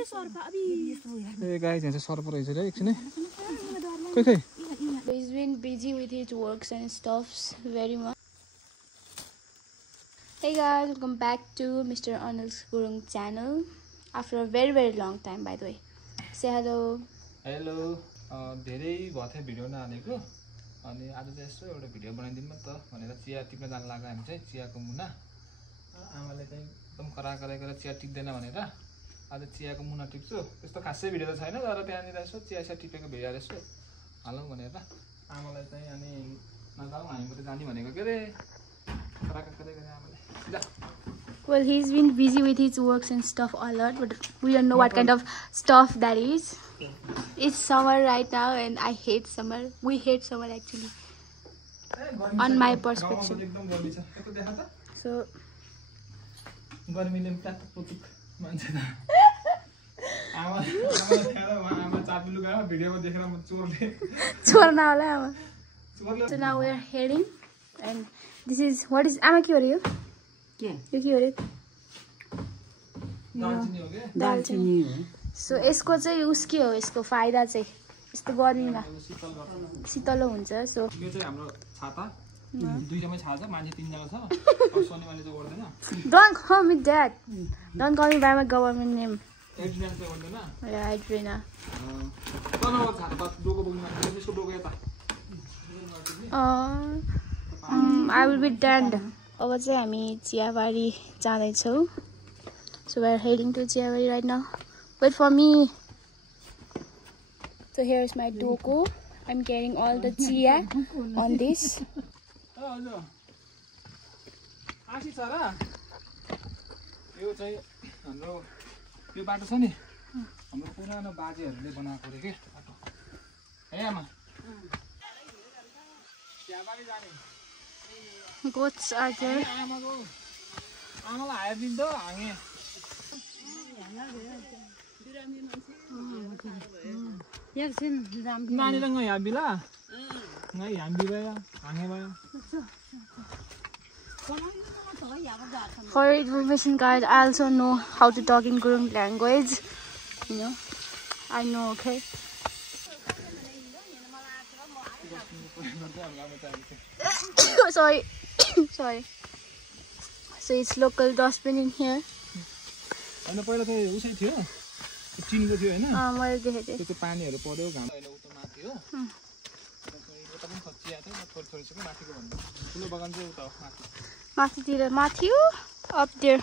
ए guys यहाँ चाहिँ सर्प रहेछ रे एकछिन है खै He's been busy with his works and stuffs very much. Hey guys, welcome back to Mr. Arnold Gurung channel after a very long time, by the way. Say hello. Hello धेरै भयो थियो भिडियो नहालेको अनि आज चाहिँ यसो एउटा video बनाइदिउँ न त भनेर चिया टिप्न जान लाग्यो हामी चाहिँ चियाको मुना आमाले चाहिँ एकदम कराई गरेर चिया टिप्दैन भनेर आज चियाको मुना टिप्छु त्यस्तो खासै भिडियो त छैन तर त्यहाँनिर यसो चिया टिपेको भिडियो यसो हालौँ भनेर आमालाई चाहिँ अनि नजाउँ हामी मात्रै जाने भनेको के अरे कराई गरेर आमाले जा Well, he's been busy with his works and stuff a lot, but we don't know what kind of stuff that is. It's summer right now and I hate summer. We hate summer actually. On my perspective. So गर्मीले pack पुचुक मान्छे त आमा चापिलु गयो भिडियोमा देखेर म चोरले चोर्न होला आमा. So now we are heading and this is what is आमा के हो रे यो? के हो रे? दालचिनी हो के? दालचिनी हो. So यसको चाहिँ उस के हो यसको फाइदा चाहिँ यस्तो गर्मीमा शीतल हुन्छ. सो यो चाहिँ हाम्रो छाता दुईजनामै छाता मान्छे तीनजना छ अब शनिबारले चाहिँ गर्दैन. Don't call me that. Don't call me by my government name. एड्रिना चाहिँ गर्दैन. Yeah, Adriana. तनाव छाता डोको बोक्नु मान्छे त्यसको डोको यता. I will be damned. अब चाहिँ हामी चियाबारी जाँदैछौँ. So we are heading to चियाबारी right now. Wait for me. So here is my doko. I'm carrying all the chia on this. हजुर आशी छ र यो चाहिँ हाम्रो यो बाटो छ नि हाम्रो पुरानो बाजेहरूले बनाएको रे के बाटो है आमा चियाबारी जाने Goats are there. आमाको आमालाई हायर दिन्छ हाङे नानीलाई गयो हाबिला ngay हामी भयो हाङे भयो. For information guys, I also know how to talk in Gurung language. You know, I know, okay? Sorry. Sorry. So it's local dustbin in here. हैन पहिला चाहिँ उसै थियो चिनीको थियो हैन मैले देखेँ थिएँ. त्यो पानीहरु पर्यो घाम हैन उता माथि हो उता पनि खचिया थियो थोर थोरै छ के माथिको भन्दा ठुलो बगान चाहिँ उता माथि माथितिर माथि हो up there.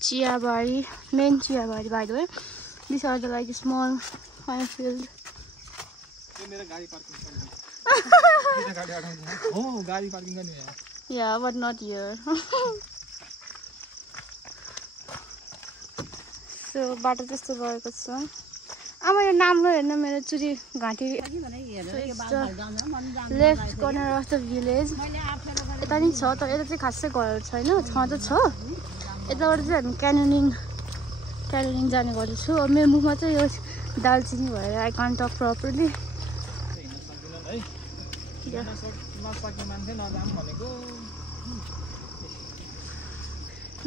चियाबारी, main चियाबारी by the way. These are the like small oil field. यो मेरो गाडी पार्किङ छ. किन गाडी अटाउँछ? हो गाडी पार्किङ गर्ने यहाँ. Yeah, but not here. So बाटो त्यस्तो भएको छ. आमा यो नाम हेर्न मेरो चुरी घाँटी. Left corner of the village. यता नि छ तर यता चाहिँ खासै घरहरू छैन. छ त छ. यताबाट चाहिँ हामी क्यानिनिङ जाने गर्दैछु. अब मेरो मुखमा चाहिँ यो दालचिनी भएर आई कान्ट टक प्रपरली.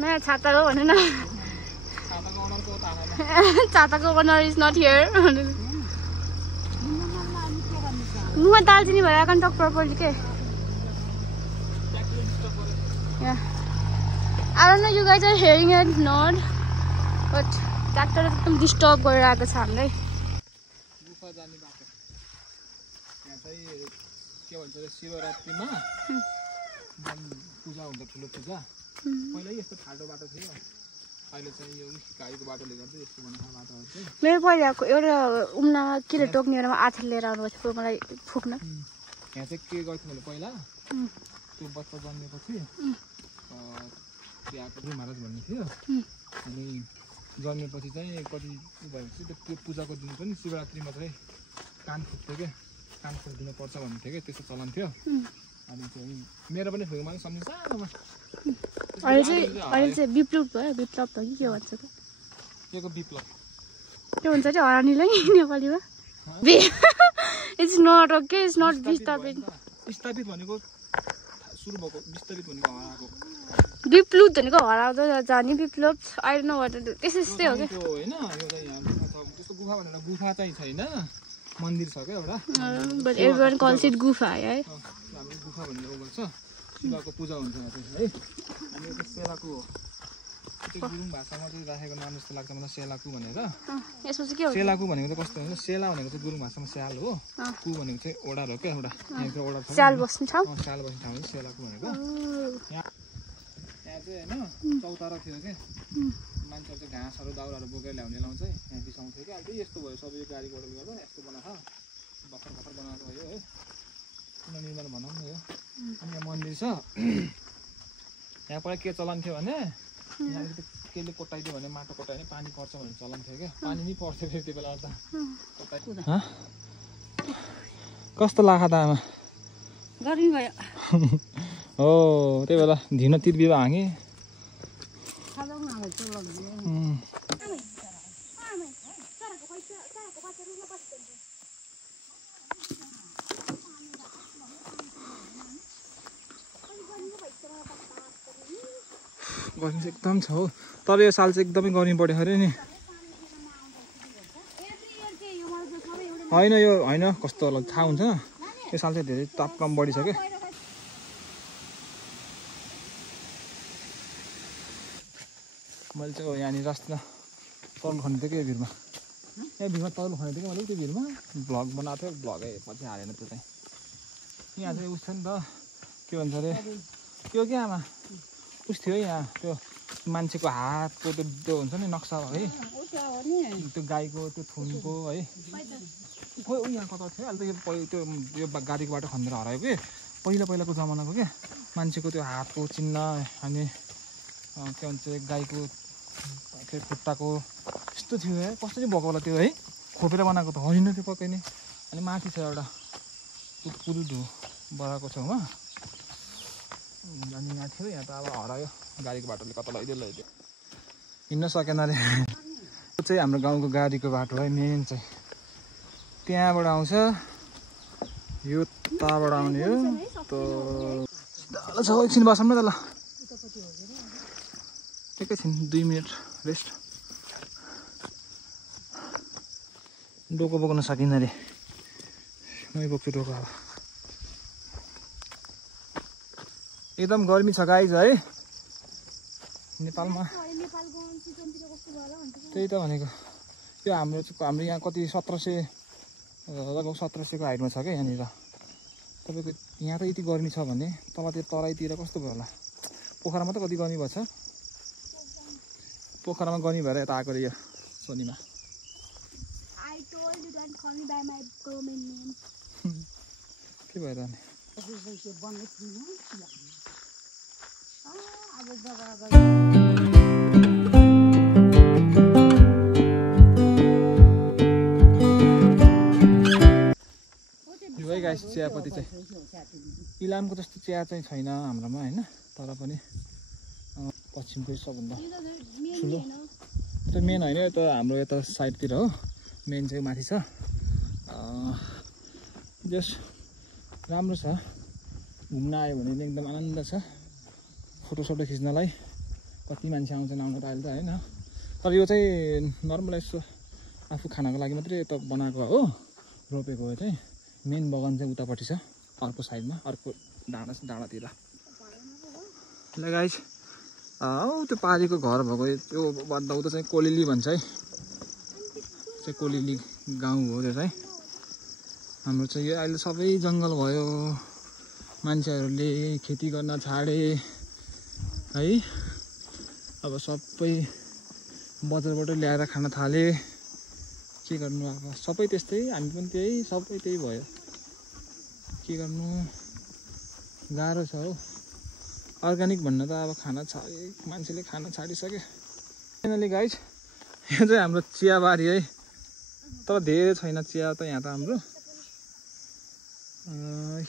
नयाँ छाता हो भन्नु न. छाताको ओनर इज नट हियर. मुखमा दालचिनी भएर आई कान्ट टक प्रपरली के. Yeah. I don't know you guys are hearing it or not, but tractor एकदम डिस्टर्ब गरिरहेको छ हामीलाई. गुफा जाने बाटो. यहाँ चाहिँ के भन्छ रे शिवरात्रिमा पूजा हुन्छ ठुलो पूजा. पहिला यस्तो ठाडो बाटो थियो. अहिले चाहिँ यो गाडीको बाटोले गर्दा यस्तो बनाएको बाटो हो चाहिँ. मेरो पहिलाको एउटा उम्नामा केले टोक्ने बेलामा आठेल लिएर आउनुभएको थियो मलाई फुक्न. यहाँ चाहिँ के गर्थ्यो भने पहिला त्यो बच्चा जन्मेपछि त्यहाँको गुरु महाराज भन्ने थियो अनि जन्मेपछि चाहिँ कति भएपछि त्यो पूजाको दिन पनि शिवरात्रिमा चाहिँ कान फुक्थ्यो क्या कान फुक्दिनुपर्छ भन्ने थियो क्या त्यस्तो चलन थियो. अनि चाहिँ मेरो पनि फुक्यो मलाई सम्झिन्छ सानोमा. अहिले चाहिँ विप्लव भयो. विप्लव भयो कि के भन्छ त के को विप्लव के भन्छ अरे हरानीलाई नेपालीमा. It's not okay. It's not विस्थापित. विस्थापित भनेको सुरु भएको विस्थापित भनेको हराएको बिप्लुत भनेको हराउँदै जाने बिप्लुत आई डोन्ट नो व्हाट त्यस्तै हो के त्यो हैन यो चाहिँ यहाँ गुफा छ त्यस्तो गुफा भनेर गुफा चाहिँ छैन मन्दिर छ के एउटा बट एभ्रीवन कल्स इट गुफा है हामीले गुफा भनेर उ गर्छ शिवको पूजा हुन्छ यहाँ चाहिँ है अनि यो सेलाकु हो त्यो गुरुङ भाषामा चाहिँ राखेको नाम जस्तो लाग्छ मलाई सेलाकु भनेर यसमा चाहिँ के हो सेलाकु भनेको चाहिँ कस्तो हुन्छ सेला भनेको चाहिँ गुरुङ भाषामा स्याल हो कु भनेको चाहिँ ओडार हो क्या एउटा यहाँको ओडा छ स्याल बस्ने ठाउँ स्याल बस्ने ठाउँ चाहिँ सेलाकु भनेको यहाँ चाहिँ हैन चौतारा थियो के मान्छेहरु चाहिँ घाँसहरु दाउराहरु बोकेर ल्याउने लाउँछ यहाँ बिसाउँथ्यो कि अहिले यस्तो भयो सबै गाडी घोडाले गर्दा यस्तो बनाएको भर्खर भर्खर बनाएको हो है पुनर्निर्माण भनौँ न यो अनि यहाँ मन्दिर छ यहाँ पहिला के चलन थियो भने यहाँ केले कोटाइदियो भने माटो कोटायो भने पानी पर्छ भन्ने चलन थियो क्या पानी नि पर्थ्यो फेरि त्यो बेला त कस्तो लाग्यो त आमा गर्मी भयो हो त्यही बेला धिनो तिर्बिवा हाँगे गर्मी चाहिँ एकदम छ हो तर यो साल चाहिँ एकदमै गर्मी बढ्यो अरे नि होइन यो होइन कस्तो होला थाहा हुन्छ यो साल चाहिँ धेरै ताप कम बढिसक्यो मैले चाहिँ यहाँनिर अस्ति तरुल खनिदिएको थियो भिरमा यहाँ भिरमा तरुल खनिदिएको मैले त्यो भिरमा भ्लग बनाएको थियो भ्लगै पछि हालेन त्यो चाहिँ यहाँ चाहिँ उस थियो नि त के भन्छ अरे त्यो के आमा उस थियो यहाँ त्यो मान्छेको हातको त्यो हुन्छ नि नक्सा है त्यो गाईको त्यो थुनको है खोइ यहाँ कता थियो अहिले त त्यो यो गाडीको बाटो खनेर हरायो कि पहिलाको जमानाको क्या मान्छेको त्यो हातको चिन्ह अनि के भन्छ गाईको त्यो खुट्टाको यस्तो थियो है कस्तो चाहिँ भएको होला त्यो है खोपेर बनाएको त होइन त्यो पक्कै नै अनि माथि छ एउटा पुरुधु बडाको छेउमा अनि यहाँ थियो यहाँ त अब हरायो गाडीको बाटोले कता लैदियो हिँड्न सकेन अरे त्यो चाहिँ हाम्रो गाउँको गाडीको बाटो है मेन चाहिँ त्यहाँबाट आउँछ यो ताबाट आउने हो त छ एकछिन बसौँ न त ल एकैछिन 2 मिनट रेस्ट डोको बोक्न सकिनँ अरे मै बोक्छु डोको अब एकदम गर्मी छ गाइज है नेपालमा त्यही त भनेको यो हाम्रो यहाँ कति 1700 लगभग 1700 को हाइटमा छ क्या यहाँनिर तपाईँको यहाँ त यति गर्मी छ भने तलतिर तराईतिर कस्तो भयो होला पोखरामा त कति गर्मी भएको छ पोखरामा गर्मी भएर यता आएको यो सोनीमा के भयो त यो है गाइस चियापत्ती चाहिँ इलामको जस्तो चिया चाहिँ छैन हाम्रोमा होइन तर पनि पश्चिमकै सबभन्दा ठुलो त्यो मेन होइन यो त हाम्रो यता साइडतिर हो मेन चाहिँ माथि छ जस राम्रो छ घुम्न आयो भने एकदम आनन्द छ फोटोसोटो खिच्नलाई कति मान्छे आउँछन् आउनु त अहिले त होइन तर यो चाहिँ नर्मल यसो आफू खानको लागि मात्रै त बनाएको हो रोपेको हो चाहिँ मेन बगान चाहिँ उतापट्टि छ अर्को साइडमा अर्को डाँडातिर ल गाइस त्यो पारीको घर भएको त्यो भन्दा उता चाहिँ कोलिली भन्छ है चाहिँ कोलिली गाउँ हो त्यो चाहिँ हाम्रो चाहिँ यो अहिले सबै जङ्गल भयो मान्छेहरूले खेती गर्न छाडे है अब सबै बजारबाट ल्याएर खान थाले के गर्नु अब सबै त्यस्तै हामी पनि त्यही सबै त्यही भयो के गर्नु गाह्रो छ हौ अर्ग्यानिक भन्न त अब खाना मान्छेले खाना छाडिसक्यो फाइनली गाइस यो चाहिँ हाम्रो चियाबारी है तर धेरै छैन चिया त यहाँ त हाम्रो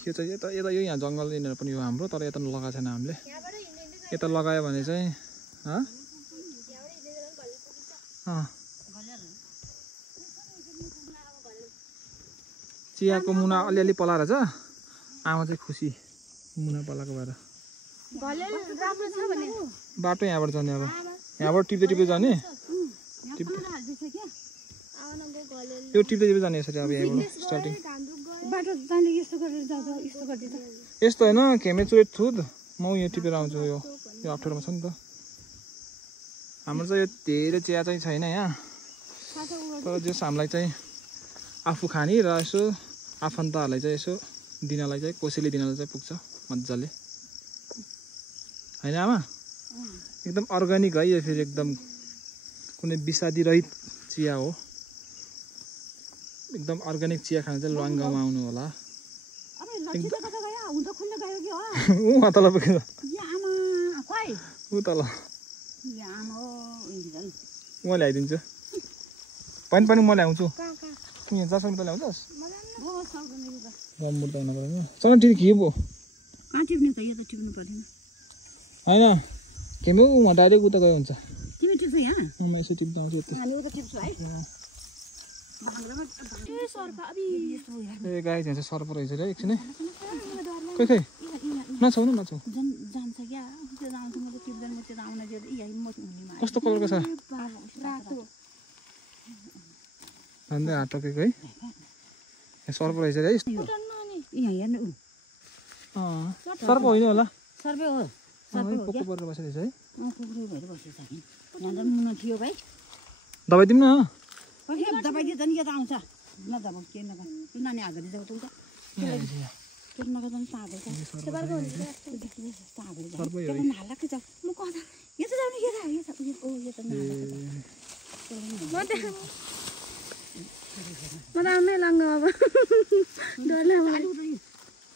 यो चाहिँ यता यो यहाँ जङ्गल यहाँनिर पनि हो हाम्रो तर यता लगाएको छैन हामीले यता लगायो भने चाहिँ चियाको मुना अलिअलि पलाएर छ आमा चाहिँ खुसी मुना पलाएको भएर घलेल राम्रो छ भने बाटो यहाँबाट जाने अब यहाँबाट टिप्दै जाने यो टिप्दै जाने यसरी अब यहाँबाट स्टार्टिङ बाटो जाने यस्तो गरेर जाँदा यस्तो गर्दै त यस्तो हैन खेमेचुरे थुद म यहाँ टिपेर आउँछु यो अप्ठ्यारोमा छ नि त हाम्रो चाहिँ यो धेरै चिया चाहिँ छैन यहाँ तर जस हामीलाई चाहिँ आफू खाने र यसो आफन्तहरूलाई चाहिँ यसो दिनलाई चाहिँ कसैले दिनलाई चाहिँ पुग्छ मजाले हैन आमा एकदम अर्ग्यानिक है यो फेरि एकदम कुनै विषादी रहित चिया हो एकदम अर्ग्यानिक चिया खान चाहिँ लवाङ गाउँमा आउनु होला ऊ तल पुगेछ ऊ तल म ल्याइदिन्छु पनि म ल्याउँछु यहाँ जसरी त ल्याउँछस् चल टिप के पो होइन खेम्यो उहाँ डाइरेक्ट उता गयो हुन्छ म यसो टिप्दा आउँछु ए गाई चाहिँ सर्प रहेछ रे एकछिन है खै नछाउ न नछाउ कस्तो कलरको छ भन्दै हात टकेको है सर्प रहेछ रे सर्प होइन होला पोको परेर बसेको रहेछ है दबाई दिउँ न दबाई दिए नि यता आउँछ नदबाउ के नगर नानी हागरी जाऊ त त्यो नगर जानु साँदै छ नालाकै जाऊ म कता यो त जाउने के यो त ओ यो त नालाकै म त आउनै लाग्नु अब डर लाग्यो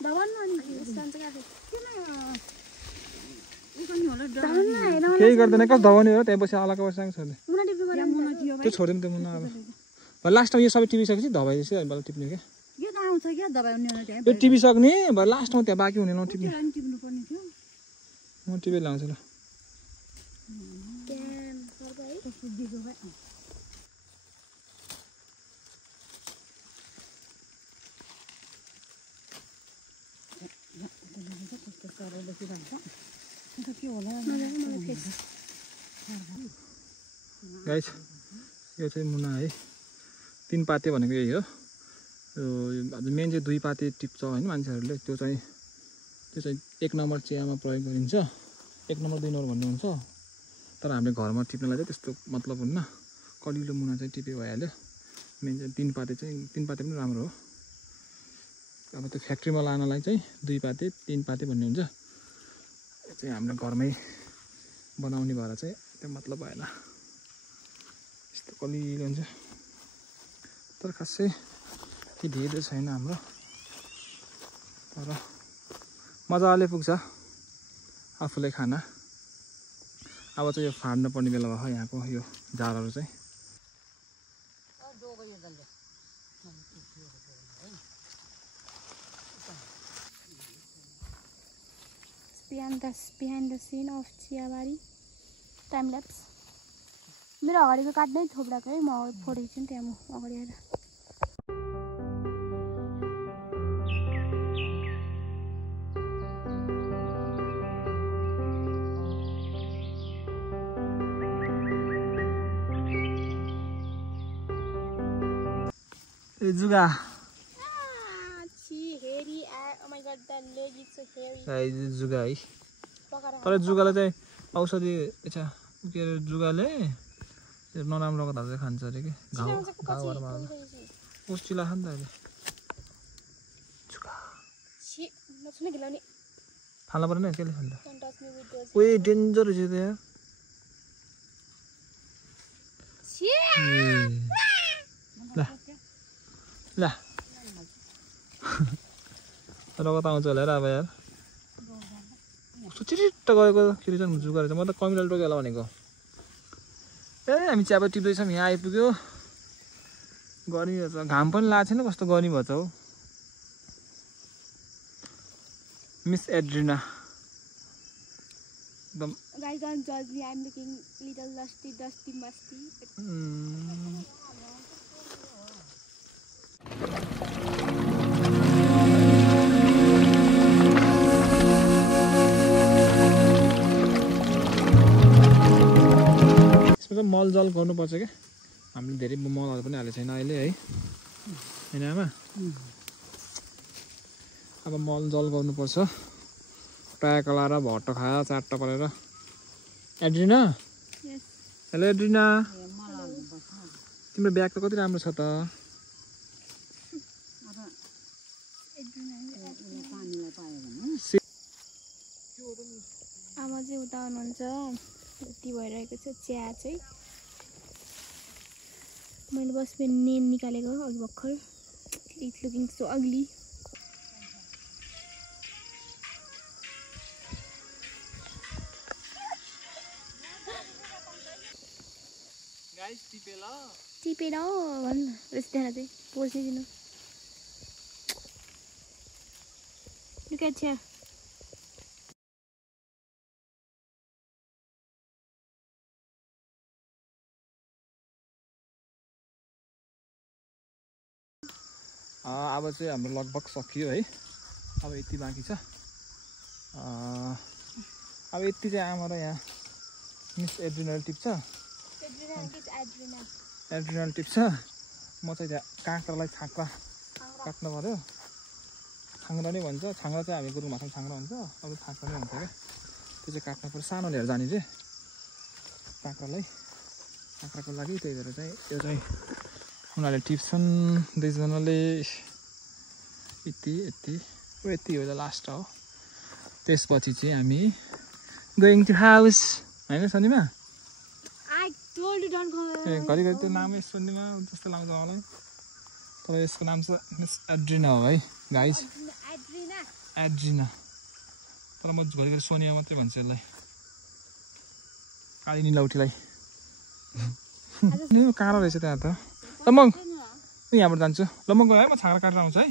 दबाउनु अनि जान्छ काटे केही गर्दैन कस दबाउने हो त्यहाँ बसी अलग बसेको छ त्यो छोड्यो नि त्यो मुना अब लास्टमा यो सबै टिपिसकेपछि दबाएपछि अहिले टिप्ने क्या यो त आउँछ क्या दबाई यो टिपिसक्ने भए लास्टमा त्यहाँ बाँकी हुने नटिप्ने म टिपेर ल्याउँछु ल गाइस यो चाहिँ मुना है 3 पाते भनेको यही हो मेन चाहिँ 2 पाते टिप्छ हैन मान्छेहरूले त्यो चाहिँ 1 नम्बर चियामा प्रयोग गरिन्छ 1 नम्बर 2 नम्बर भन्ने हुन्छ तर हामीले घरमा टिप्नलाई चाहिँ त्यस्तो मतलब हुन्न कलिलो मुना चाहिँ टिपे भइहाल्यो मेन चाहिँ 3 पाते पनि राम्रो हो अब त्यो फ्याक्ट्रीमा लानलाई चाहिँ 2 पाते 3 पाते भन्ने हुन्छ यो चाहिँ हाम्रो घरमै बनाउने भएर चाहिँ त्यो मतलब भएन यस्तो कलिलो हुन्छ तर खासै के धेरै छैन हाम्रो तर मजाले पुग्छ आफूलाई खाना अब चाहिँ यो फाड्न पर्ने बेला भयो यहाँको यो झारहरू चाहिँ behind the scene of चियाबारी टाइम ल्याप्स मेरो अगाडिको काट्दै थोप्राको है म फोटो खिच्छु नि त्यहाँ म अगाडि आएर जुगा जुगा है तर जुगाले चाहिँ औषधि के अरे जुगाले नराम्रो कथा चाहिँ खान्छ अरे कि घाउहरूमा उस चिलाख नि त अहिले फाल्नु परेन केले खान्छ ओए डेन्जर रहेछ त यार ल रगत आउँछ होला अब यार कस्तो चिरिट्ट गएको किरिचन जुगा रहेछ म त कमिलाले टोक्यो होला भनेको ए हामी चिया टिप्दैछौँ यहाँ आइपुग्यो गर्मी भएछ घाम पनि लागेको छैन कस्तो गर्मी भएछ हौ मिस एड्रिना एकदम Guys, don't judge me. I'm looking little dusty, musty. चाहिँ मलजल गर्नुपर्छ क्या हामीले धेरै मलहरू पनि हालेको छैन अहिले है हैन आमा अब मलजल गर्नुपर्छ टाक लाएर भट्ट खाएर चाट्टा परेर एड्रिना हेलो एड्रिना तिम्रो ब्याग त कति राम्रो छ त आमा चाहिँ उता हुनुहुन्छ यति भइरहेको छ चिया चाहिँ मैले बस नेन निकालेको अघि भर्खर it's looking so ugly guys टिपेर हो भन्नु यस्तो त्यहाँ चाहिँ पोसिदिनु Look at here. अब चाहिँ हाम्रो लगभग सकियो है अब यति बाँकी छ अब यति चाहिँ आमा र यहाँ मिस एड्रिनल टिप्छ एड्रिनल टिप्छ म चाहिँ त्यहाँ काँक्रालाई छाँक्रा काट्नु पर्यो छाङ्रा नै भन्छ छाङ्रा चाहिँ हामी गुरुङ भाषामा छाङ्रा भन्छ अब छाँक्रा नै भन्छ क्या त्यो चाहिँ काट्नु पर्यो सानो लिएर जाने चाहिँ काँक्राको लागि त्यही भएर चाहिँ यो चाहिँ उनीहरूले टिप्छन् दुईजनाले यति हो लास्ट हो त्यसपछि चाहिँ हामी गोइङ टु हाउस होइन सनिमा घरिघरि त्यो नामै सुन्नेमा जस्तो लाग्छ मलाई तर यसको नाम चाहिँ मिस एड्रिना हो है गाइस एड्रिना तर म घरिघरि सोनिया मात्रै भन्छु यसलाई काली निलौटीलाई काँडा रहेछ त्यहाँ त ल म यहाँबाट जान्छु ल म गएँ म छाँक्रा काटेर आउँछु है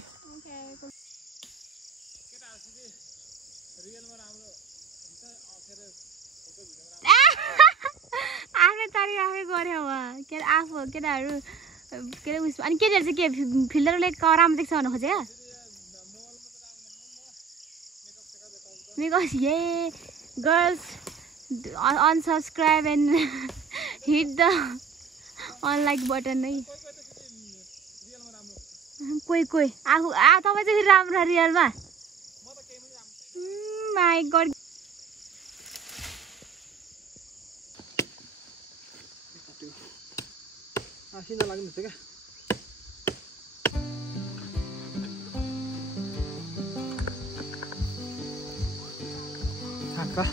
आफै तारिक आफै गऱ्यो के अरे आफू केटाहरू के अरे उस अनि केटीहरू चाहिँ के फिल्डरले करामा देख्छ भन्नु खोज्यो बिकज ये girls unsubscribe and hit the unlike button है कोही आफू तपाईँ चाहिँ फेरि राम्रो रियलमा माई गड आसिना लाग्नु छ क्या छाँक्रा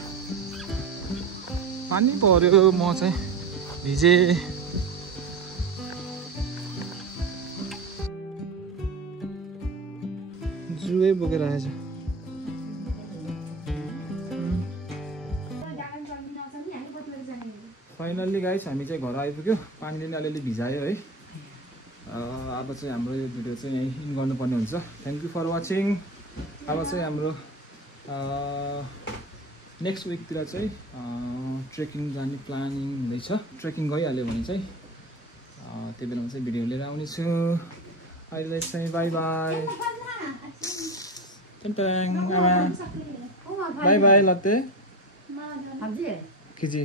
पानी पर्यो म चाहिँ भिजे जुए बोकेर आएछ फाइनल्ली गाइस हामी चाहिँ घर आइपुग्यो पानीले नै अलिअलि भिजायो है अब चाहिँ हाम्रो यो भिडियो चाहिँ यहीँ इन गर्नुपर्ने हुन्छ थ्याङ्क यू फर वाचिङ अब चाहिँ हाम्रो नेक्स्ट विकतिर चाहिँ ट्रेकिङ जाने प्लानिङ हुँदैछ ट्रेकिङ गइहाल्यो भने चाहिँ त्यो बेलामा चाहिँ भिडियो लिएर आउनेछु अहिले चाहिँ बाई बाई बाई बाई लत्ते खिची